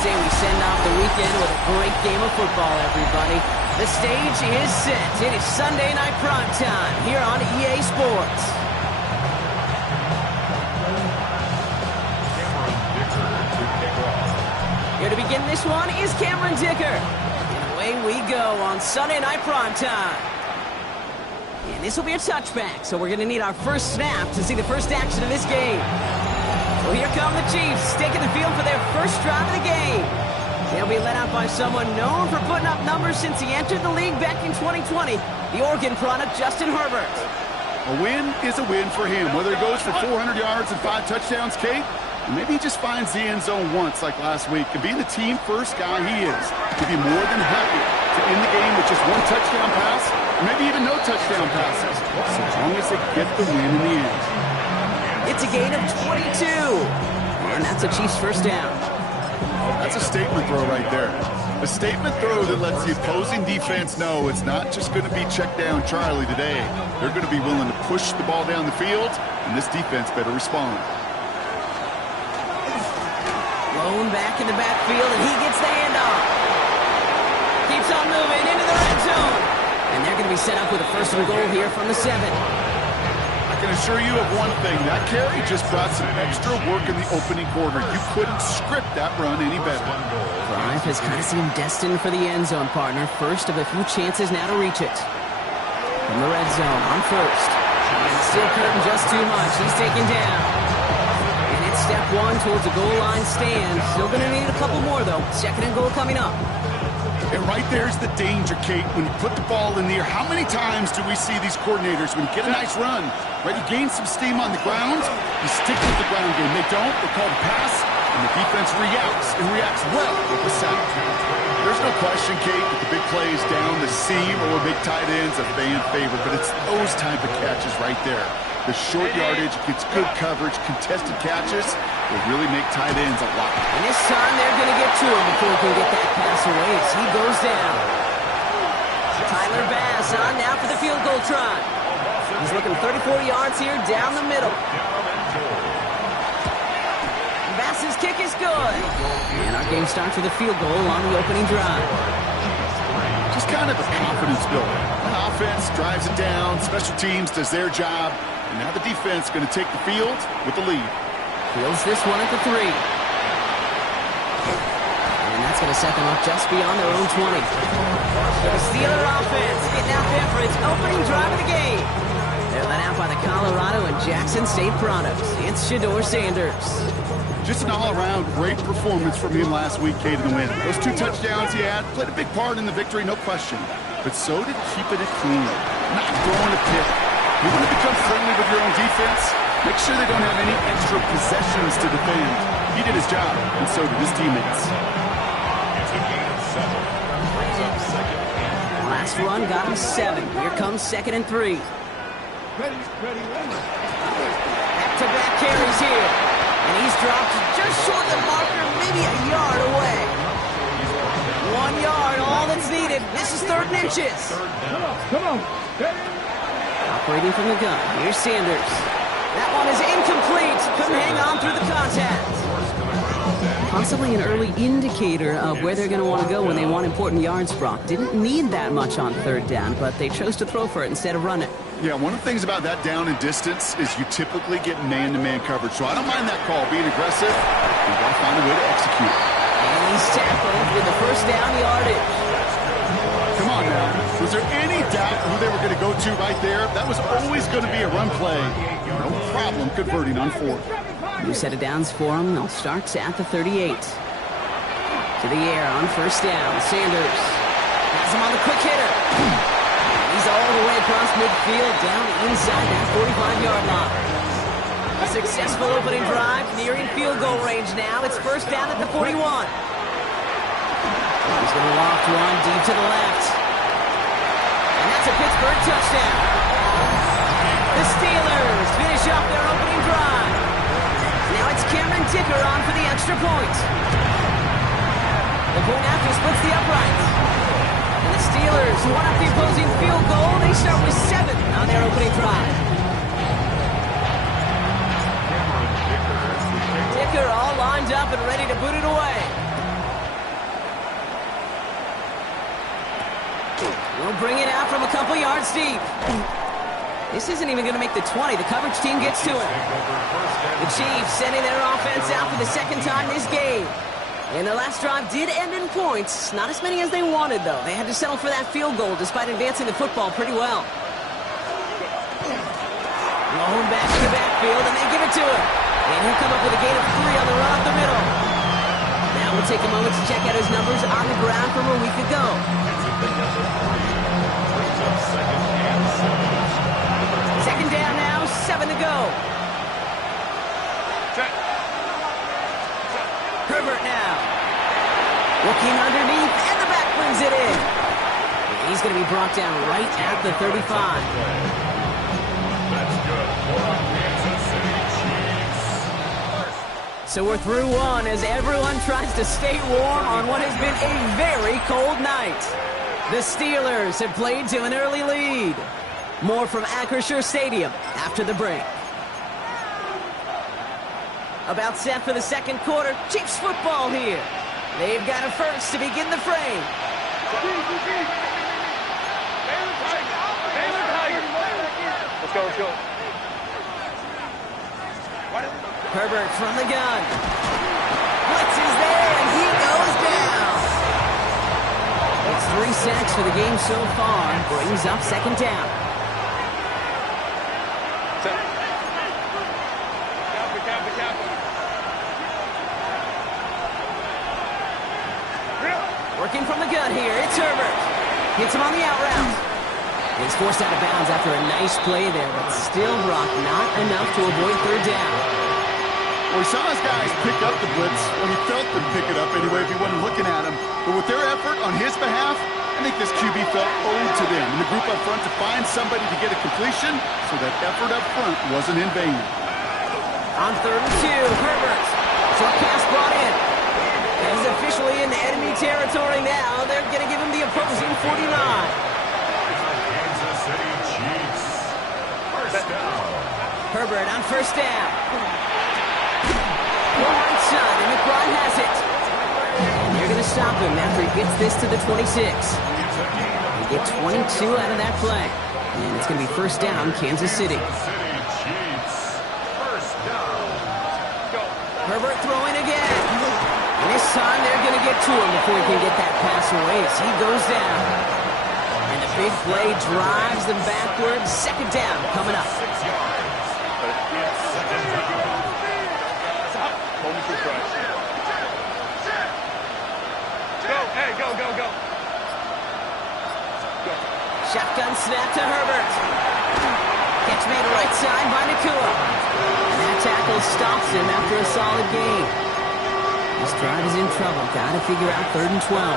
say we send off the weekend with a great game of football, everybody. The stage is set. It is Sunday night prime time here on EA Sports. Here to begin this one is Cameron Dicker. And away we go on Sunday night prime time. And this will be a touchback, so we're going to need our first snap to see the first action of this game. So here come the Chiefs, taking the field for their first drive of the game. They'll be led out by someone known for putting up numbers since he entered the league back in 2020, the Oregon product, Justin Herbert. A win is a win for him, whether he goes for 400 yards and 5 touchdowns, Kate, or maybe he just finds the end zone once like last week. And being the team-first guy he is, he'd be more than happy to end the game with just 1 touchdown pass, or maybe even no touchdown passes, so long as they get the win in the end. It's a gain of 22, and that's a Chiefs first down. That's a statement throw right there. A statement throw that lets the opposing defense know it's not just going to be check down Charlie today. They're going to be willing to push the ball down the field, and this defense better respond. Blown back in the backfield, and he gets the handoff. Keeps on moving into the red zone. And they're going to be set up with a first and goal here from the 7. I can assure you of one thing. That carry just brought some extra work in the opening quarter. You couldn't script that run any better. Drive has kind of seemed destined for the end zone, partner. First of a few chances now to reach it. From the red zone on first. And still cutting just too much. He's taken down. And it's step 1 towards a goal line stand. Still going to need a couple more, though. Second and goal coming up. And right there's the danger, Kate. When you put the ball in the air, how many times do we see these coordinators, when you get a nice run, right, you gain some steam on the ground, you stick with the ground game. They don't, they call the pass, and the defense reacts, and reacts well with the sack. There's no question, Kate, that the big plays down the seam or big tight ends are fan favorite, but it's those type of catches right there. The short yardage, gets good coverage, contested catches will really make tight ends a lot. And this time they're going to get to him before he can get that pass away as he goes down. Tyler Bass on now for the field goal try. He's looking 34 yards here down the middle. Bass's kick is good. And our game starts with a field goal on the opening drive. Just kind of a confidence builder. The offense drives it down, special teams does their job, and now the defense going to take the field with the lead. Fields this one at the 3. And that's going to set them up just beyond their own 20. The Steeler offense getting out there for its opening drive of the game. They're led out by the Colorado and Jackson State products. It's Shedeur Sanders. Just an all-around great performance from him last week, Kate, in the win. Those 2 touchdowns he had played a big part in the victory, no question. But so did keeping it clean, not throwing a pick. You want to become friendly with your own defense? Make sure they don't have any extra possessions to defend. He did his job, and so did his teammates. It's a gain of 7. Brings up second and Last run got him 7. Here comes 2nd and 3. Back-to-back carries here. And he's dropped just short of the marker, maybe a yard away. 1 yard, all that's needed. This is 3rd and inches. Come on. Operating from the gun. Here's Sanders. That one is incomplete. Couldn't hang on through the contact. Possibly an early indicator of where they're going to want to go when they want important yards, Brock. Didn't need that much on 3rd down, but they chose to throw for it instead of run it. Yeah, one of the things about that down and distance is you typically get man-to-man coverage. So I don't mind that call, being aggressive. You got to find a way to execute. And he's tackled with the first down yardage. Come on now. Was there any doubt who they were going to go to right there? That was always going to be a run play. No problem converting on 4th. New set of downs for him. They'll start at the 38. To the air on first down. Sanders has him on the quick hitter. He's all the way across midfield, down inside that 45-yard line. A successful opening drive, nearing field goal range now. It's first down at the 41. He's going to loft one deep to the left. And that's a Pittsburgh touchdown. The Steelers finish off their opening drive. Now it's Cameron Dicker on for the extra point. The point after splits the uprights. And the Steelers won up the opposing field goal. They start with 7 on their opening drive. Dicker all lined up and ready to boot it away. We'll bring it out from a couple yards deep. This isn't even going to make the 20. The coverage team gets to it. The Chiefs sending their offense out for the second time this game. And their last drive did end in points. Not as many as they wanted, though. They had to settle for that field goal despite advancing the football pretty well. Blown back to the backfield, and they give it to him. And he'll come up with a gain of 3 on the run up the middle. Now we'll take a moment to check out his numbers on the ground from a week ago. Second down now, 7 to go. Herbert now. Looking underneath, and the back brings it in. And he's going to be brought down right at the 35. That's good for Kansas City Chiefs. So we're through one as everyone tries to stay warm on what has been a very cold night. The Steelers have played to an early lead. More from Acrisure Stadium after the break. About set for the second quarter. Chiefs football here. They've got a first to begin the frame. Let's go, let's go. Herbert from the gun. Blitz is there, and he goes down. It's 3 sacks for the game so far. Brings up second down. Working from the gun here, it's Herbert. Hits him on the out route. He's forced out of bounds after a nice play there, but still, Brock, not enough to avoid third down. Well, we saw his guys pick up the blitz, or he felt them pick it up anyway if he wasn't looking at him. But with their effort on his behalf, I think this QB felt owed to them. And the group up front to find somebody to get a completion, so that effort up front wasn't in vain. On 3rd and 2, Herbert. Short pass brought in. And he's officially in enemy territory now. They're going to give him the opposing 49. Kansas City Chiefs. First down. Herbert on first down. Right side, and McBride has it. And they're going to stop him after he gets this to the 26. They get 22 out of that play. And it's going to be first down, Kansas City. Herbert throwing again. And this time they're going to get to him before he can get that pass away as he goes down. And the big play drives them backwards. Second down coming up. Go. Shotgun snap to Herbert. Catch made right side by Nakua. And that tackle stops him after a solid gain. This drive is in trouble. Got to figure out 3rd and 12.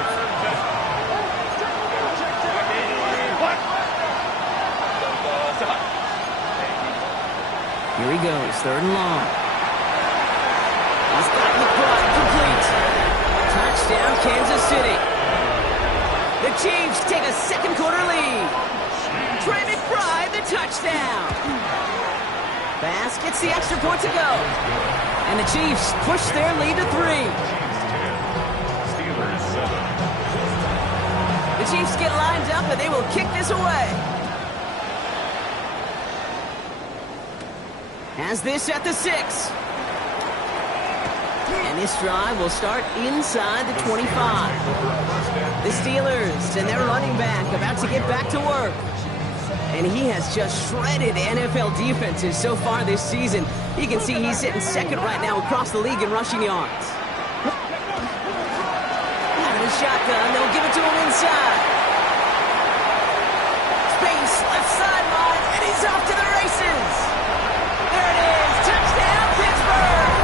Here he goes, 3rd and long. He's got McBride complete. Touchdown, Kansas City. The Chiefs take a second quarter lead. Trey McBride, the touchdown. Bass gets the extra point to go. And the Chiefs push their lead to 3. Steelers 7. The Chiefs get lined up and they will kick this away. Has this at the 6. And this drive will start inside the 25. The Steelers and their running back about to get back to work. And he has just shredded NFL defenses so far this season. You can see he's sitting second right now across the league in rushing yards. Out of the shotgun, they'll give it to him inside. Space, left sideline, and he's off to the races. There it is, touchdown, Pittsburgh!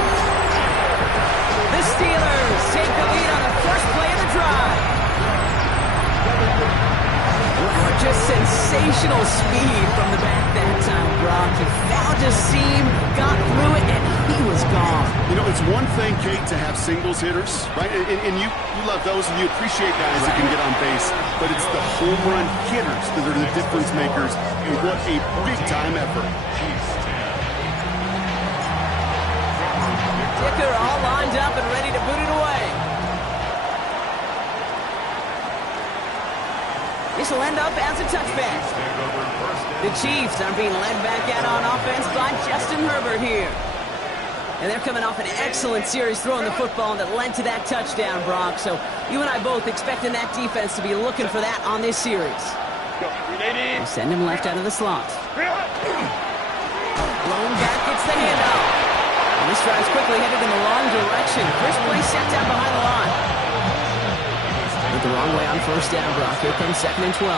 The Steelers take the lead on the first play of the drive. Wow, just sensational speed from the back that time, Brock. He found a seam, got through it, and he was gone. You know, it's one thing, Kate, to have singles hitters, right? And you love those, and you appreciate guys that can get on base. But it's the home run hitters that are the difference makers. And what a big-time effort. Dicker all lined up and ready to boot it away. This this will end up as a touchback. The Chiefs are being led back out on offense by Justin Herbert here. And they're coming off an excellent series throwing the football that led to that touchdown, Brock. So you and I both expecting that defense to be looking for that on this series. They send him left out of the slot. Blown back, gets the handoff. And this drive's quickly headed in the wrong direction. First play set down behind the line. Went the wrong way on first down, Brock. Here comes 2nd and 12.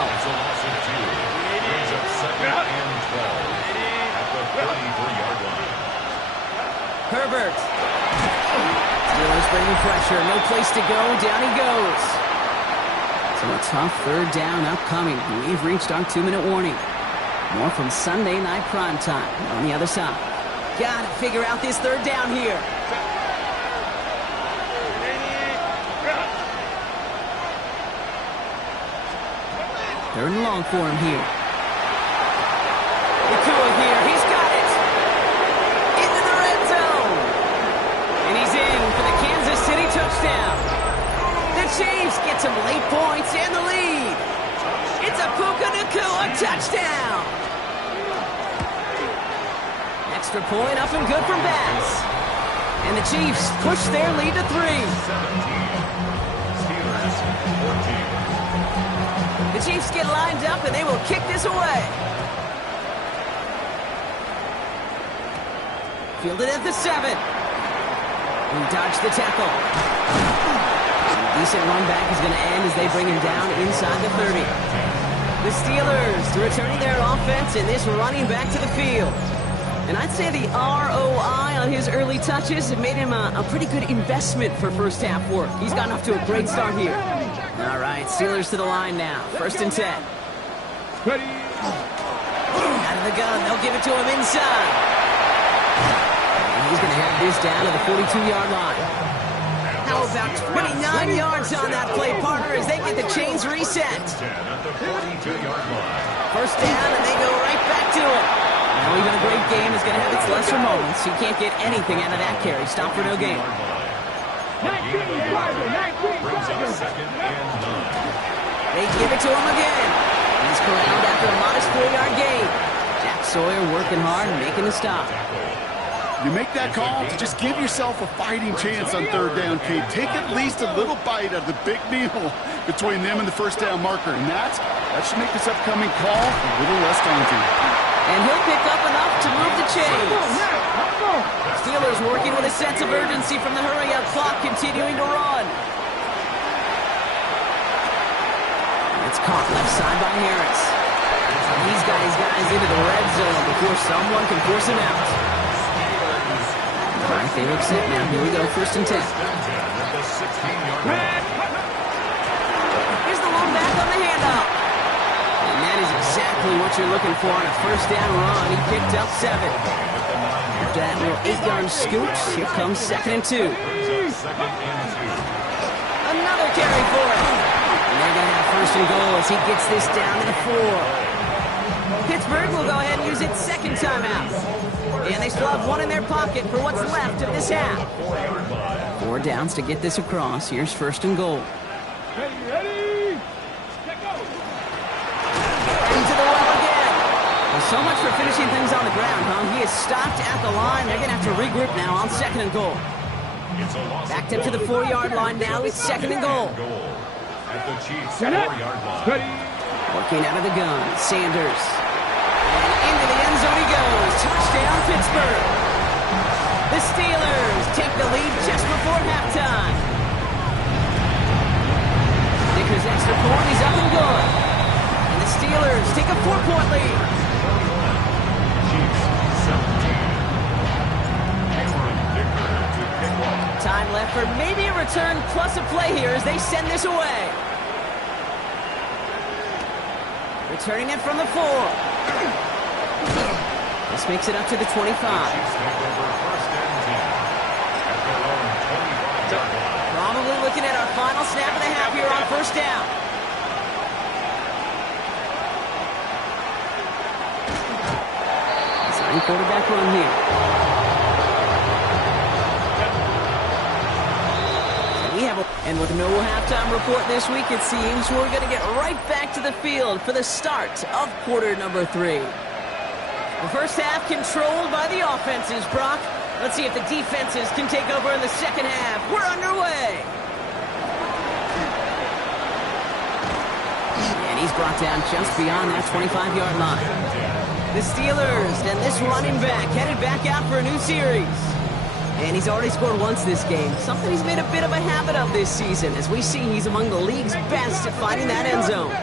Herbert. Steelers bringing pressure. No place to go. Down he goes. So a tough 3rd down upcoming. We've reached our 2-minute warning. More from Sunday Night Primetime on the other side. Got to figure out this 3rd down here. 3rd and long for him here. Nakua here. He's got it. Into the red zone. And he's in for the Kansas City touchdown. The Chiefs get some late points and the lead. It's a Puka Nakua touchdown. Extra point up and good from Bass. And the Chiefs push their lead to 3. 17. Steelers 14. The Chiefs get lined up and they will kick this away. Fielded at the 7. He dodged the tackle. A decent run back is going to end as they bring him down inside the 30. The Steelers returning their offense and this running back to the field. And I'd say the ROI on his early touches have made him a pretty good investment for first half work. He's gotten off to a great start here. All right, Steelers to the line now. 1st and 10. Ready. Out of the gun, they'll give it to him inside. And he's going to have this down to the 42-yard line. How about 29 yards on that play, partner, as they get the chains reset. 10 at the 42-yard line. First down, and they go right back to it. Now, even a great game is going to have its lesser moments. You can't get anything out of that carry. Stop for no gain. Brings up 2nd and 9. They give it to him again. He's corralled after a modest 4-yard gain. Jack Sawyer working hard and making the stop. You make that call to just give yourself a fighting chance on 3rd down, Kate. Take at least a little bite out of the big meal between them and the first down marker. And that should make this upcoming call a little less daunting. And he'll pick up enough to move the chains. Steelers working with a sense of urgency from the hurry-up clock, continuing to run. It's caught left side by Harris. He's got his guys into the red zone before someone can force him out. All right, they look set now. Here we go, 1st and 10. Here's the long back on the handoff. And that is exactly what you're looking for on a first down run. He picked up 7. After that little 8-yard scoot, here comes 2nd and 2. Another carry for him. And they're going to have 1st and goal as he gets this down to the 4. Pittsburgh will go ahead and use its 2nd timeout. And they still have 1 in their pocket for what's left of this half. 4 downs to get this across. Here's 1st and goal. Ready. Into the well again. Well, so much for finishing things on the ground, huh? He is stopped at the line. They're going to have to regroup now on 2nd and goal. Backed up to the 4-yard line now. It's 2nd and goal. At the Chiefs 4-yard line. Ready. Working out of the gun, Sanders. And into the end zone he goes. Touchdown, Pittsburgh. The Steelers take the lead just before halftime. Dicker's extra point, he's up and good. And the Steelers take a 4-point lead. Chiefs 17. Cameron Dicker to kick off. Time left for maybe a return plus a play here as they send this away. Returning it from the 4. This makes it up to the 25. Chiefs take over 1st and 10 at their own 25-yard line. Probably looking at our final snap of the half here on 1st down. Design quarterback run here. So we have And with no halftime report this week, it seems we're going to get right back to the field for the start of quarter number 3. The first half controlled by the offenses, Brock. Let's see if the defenses can take over in the second half. We're underway. And he's brought down just beyond that 25-yard line. The Steelers and this running back headed back out for a new series. And he's already scored once this game, something he's made a bit of a habit of this season. As we see, he's among the league's best at finding that end zone.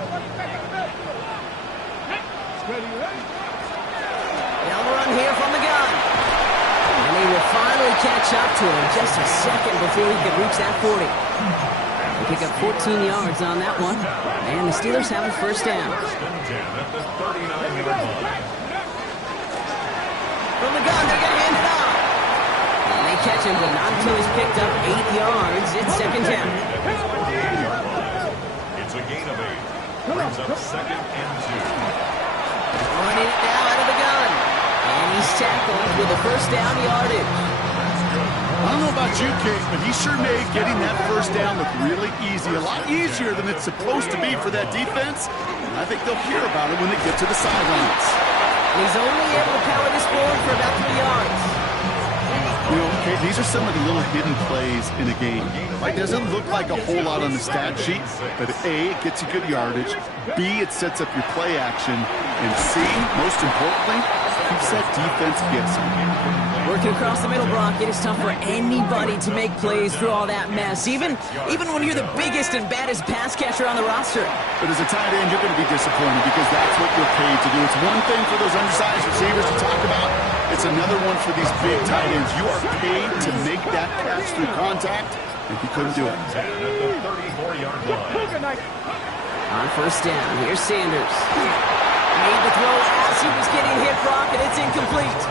They'll run here from the gun. And he will finally catch up to him just a second before he can reach that 40. They pick up 14 yards on that one. And the Steelers have a first down. From the gun, they're going to hand it off. And they catch him, but not until he's picked up 8 yards. It's second down. It's a gain of 8. Brings up second and 2. Running it now out of the gun. And he's tackled with a first down yardage. I don't know about you, Kate, but he sure made getting that first down look really easy. A lot easier than it's supposed to be for that defense. I think they'll hear about it when they get to the sidelines. And he's only able to power this forward for about 3 yards. You know, Kate, these are some of the little hidden plays in a game. It doesn't look like a whole lot on the stat sheet, but A, it gets you good yardage. B, it sets up your play action. And C, most importantly, keeps that defense guessing. Working across the middle, Brock, it is tough for anybody to make plays through all that mess, even when you're the biggest and baddest pass catcher on the roster. But as a tight end, you're going to be disappointed because that's what you're paid to do. It's one thing for those undersized receivers to talk about. It's another one for these big tight ends. You are paid to make that catch through contact, and he couldn't do it. On first down, here's Sanders. Made the throw as he was getting hit, Brock, and it's incomplete.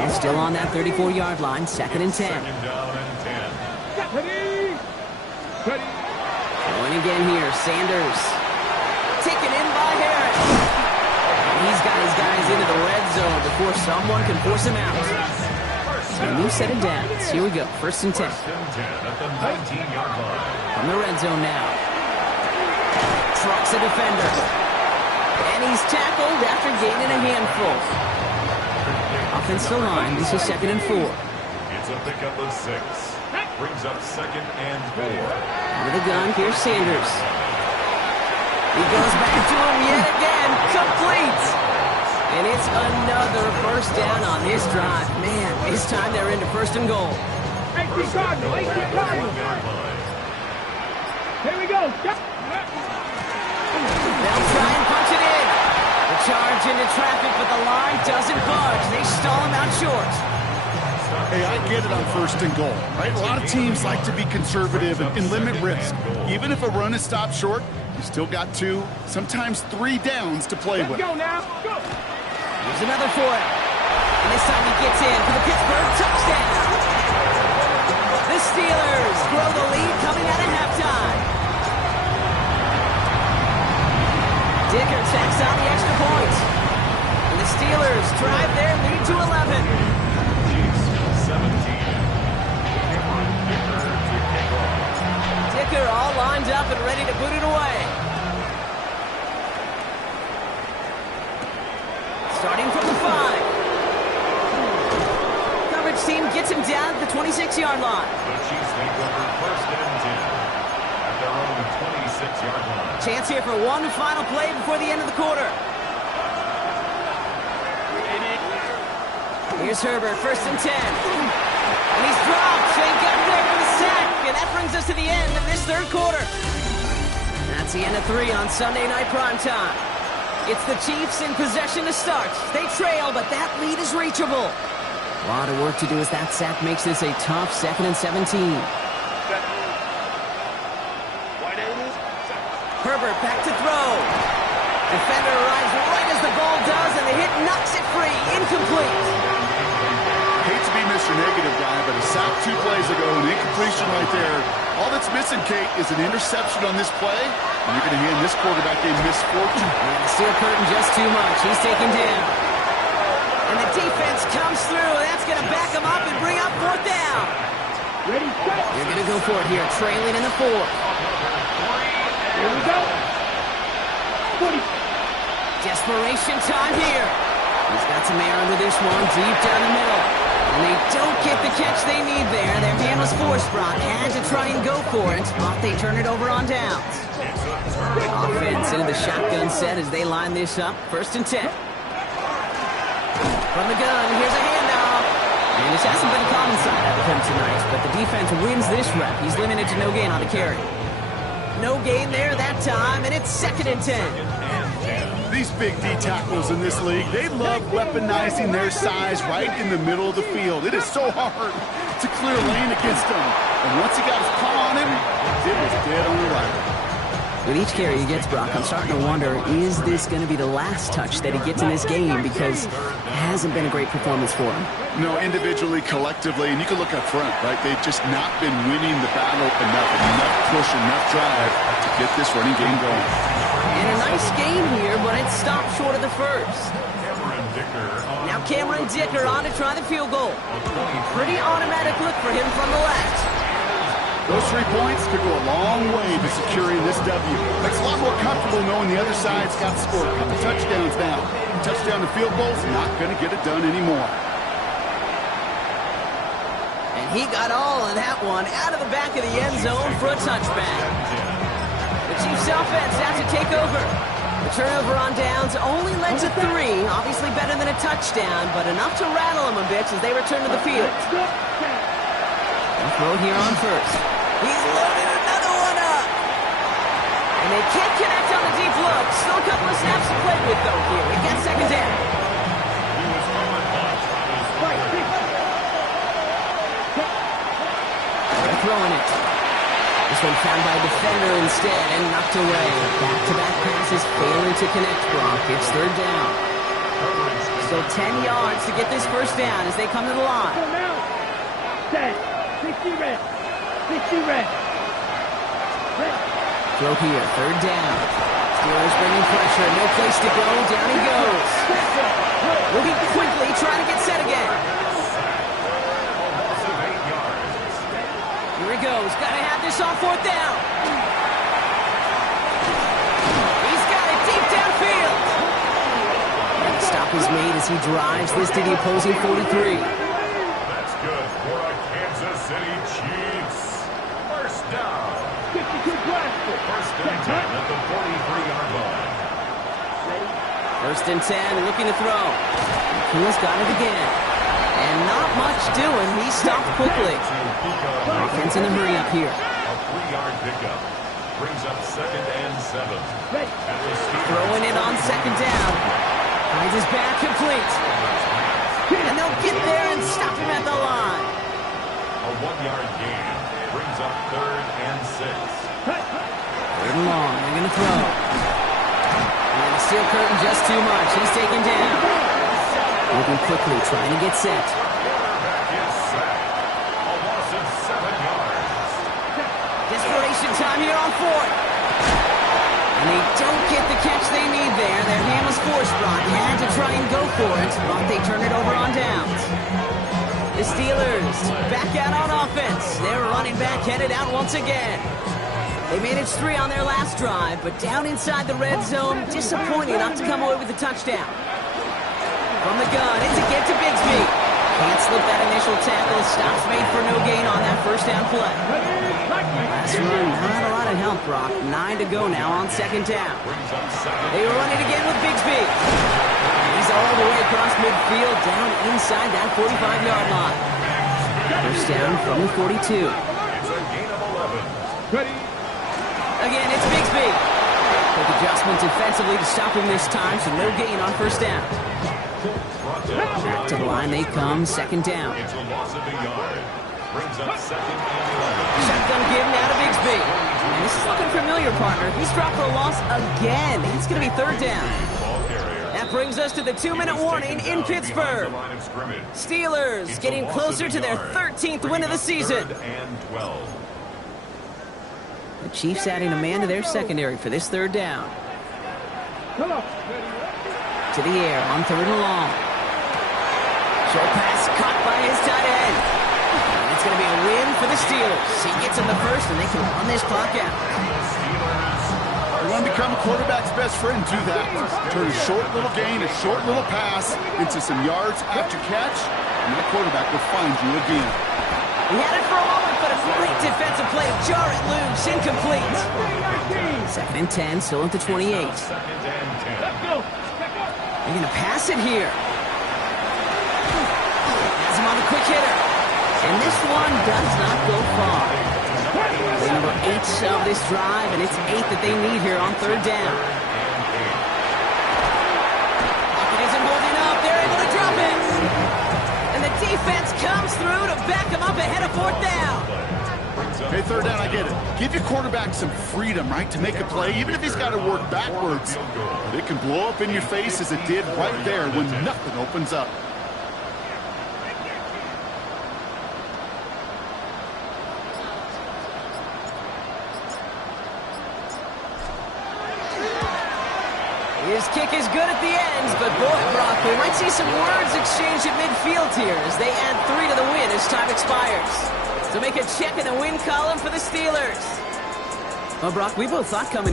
And still on that 34-yard line, second and 10. Going again here, Sanders. Taken in by Harris. And he's got his guys into the red zone before someone can force him out. So a new set of downs. Here we go, first and 10. From the red zone now. Trucks a defender. And he's tackled after gaining a handful. Offensive line, this is second and 4. It's a pickup of 6. Brings up second and 4. Out of the gun, here's Sanders. He goes back to him yet again. Complete. And it's another first down on this drive. Man, this time they're into first and goal. Hey, keep Cardinal. Hey, keep Cardinal. Here we go. They'll try and punch it in. The charge into traffic, but the line doesn't budge. They stall him out short. Hey, I get it on first and goal, right? A lot of teams like to be conservative and limit risk. Even if a run is stopped short, you still got 2, sometimes 3 downs to play with. Let's go now. Go. Here's another for him. And this time he gets in for the Pittsburgh touchdown. The Steelers grow the lead coming out of halftime. Dicker tacks on the extra point. And the Steelers drive their lead to 11. 17. Dicker all lined up and ready to put it away. Starting from the 5. Coverage team gets him down at the 26-yard line. The Chiefs make over first and 10 at their own 26-yard line. Chance here for one final play before the end of the quarter. Here's Herbert, first and 10. And he's dropped. They got there for the sack. And that brings us to the end of this third quarter. That's the end of 3 on Sunday Night Primetime. It's the Chiefs in possession to start. They trail, but that lead is reachable. A lot of work to do as that sack makes this a tough 2nd and 17. Herbert back to throw. Defender arrives right as the ball does, and the hit knocks it free. Incomplete. Hate to be Mr. Negative guy, but a sack 2 plays ago, an incompletion right there. All that's missing, Kate, is an interception on this play, and you're going to hand this quarterback a misfortune. Yeah, steel curtain just too much. He's taken down. And the defense comes through. That's going to back him up and bring up 4th down. Ready, set. They're going to go for it here, trailing in the fourth. Here we go. 40. Desperation time here. He's got some air under this one, deep down the middle. And they don't get the catch they need there. Their hand was forced. Brock had to try and go for it, but they turn it over on downs. Offense into the shotgun set as they line this up. 1st and 10. From the gun, here's a handoff. And this hasn't been a common side out of him tonight, but the defense wins this rep. He's limited to no gain on the carry. No gain there that time, and it's 2nd and 10. These big D tackles in this league, they love weaponizing their size right in the middle of the field. It is so hard to clear lane against them. And once he got his paw on him, it was dead on the right. With each carry he gets, Brock, I'm starting to wonder, is this going to be the last touch that he gets in this game? Because it hasn't been a great performance for him. No, individually, collectively, and you can look up front, right? They've just not been winning the battle enough push, enough drive to get this running game going. And a nice game here, but it stopped short of the first. Now Cameron Dicker on to try the field goal. Pretty automatic look for him from the left. Those 3 points could go a long way to securing this W. Makes a lot more comfortable knowing the other side's got scored a couple touchdowns now. Touchdown to field goals, not going to get it done anymore. And he got all of that one out of the back of the end zone for a touchback. The Chiefs offense has to take over. The turnover on downs only led to 3. Obviously better than a touchdown, but enough to rattle them a bit as they return to the field. Throw here on 1st. He's loaded another one up. And they can't connect on the deep look. Still a couple of snaps to play with, though, here. We get 2nd down. They're throwing it. This one found by a defender instead and knocked away. Back-to-back passes failing to connect, Brock. It's 3rd down. So 10 yards to get this 1st down as they come to the line. 60 red. 60 red. Throw here, 3rd down. Steelers bringing pressure, no place to go, down he goes. Moving quickly, trying to get set again. Here he goes, gotta have this on 4th down. He's got it deep downfield. And the stop is made as he drives this to the opposing 43. That's good for a Kansas City Chiefs. 1st down. 1st and 10 at the 43-yard line. 1st and 10, looking to throw. He's got it again. And not much doing. He stopped quickly. Offense in the hurry up here. A 3-yard pickup brings up 2nd and 7. Throwing it on 2nd down. Finds his back complete. And they'll get there and stop him at the line. A 1-yard gain brings up 3rd and 6. 3rd and long. They're going to throw. And the steel curtain just too much. He's taken down. Moving quickly, trying to get set. Quarterback is sacked. A loss of 7 yards. Desperation time here on 4th. And they don't get the catch they need there. Their hand was forced, Brock. Had to try and go for it, but they turn it over on downs. The Steelers back out on offense. Their running back headed out once again. They managed 3 on their last drive, but down inside the red zone, disappointing not to come away with a touchdown. From the gun, it's a get to Bigsby. Can't slip that initial tackle. Stops made for no gain on that 1st down play. Last run, not a lot of help, Brock. 9 to go now on 2nd down. They run it again with Bigsby. He's all the way across midfield, down inside that 45-yard line. 1st down from the 42. It's a gain of 11. Again, it's Bigsby. Quick adjustment defensively to stop him this time, so no gain on 1st down. Back to the line they come, 2nd down. It's a loss of a yard. Brings up 2nd and Shotgun give now to Bigsby. And this is looking familiar, partner. He's dropped for a loss again. It's going to be 3rd down. 11. Ball carrier. That brings us to the 2-minute warning in Pittsburgh. Steelers getting closer to their 13th win of the season. 3rd and 12. The Chiefs adding a man to their secondary for this 3rd down. To the air on 3rd and long. Short pass caught by his tight end. And it's going to be a win for for the Steelers. He gets him the first, and they can run this clock out. You want to become a quarterback's best friend, do that. Turn a short little gain, a short little pass into some yards after catch, and that quarterback will find you again. He had it for a moment, but a great defensive play to jar it loose. Incomplete. 2nd and 10, still at the 28. Let's go. They're going to pass it here. Has him on the quick hitter. And this one does not go far. Play number 8 of this drive, and it's 8 that they need here on 3rd down. Pocket isn't holding up. They're able to drop it. And the defense comes through to back him up ahead of 4th down. Hey, 3rd down, I get it. Give your quarterback some freedom, right, to make a play, even if he's got to work backwards. But it can blow up in your face as it did right there when nothing opens up. His kick is good at the ends, but boy, Brock, we might see some words exchanged at midfield here as they add 3 to the win as time expires. So make a check in the win column for the Steelers. Well, Brock, we both thought coming in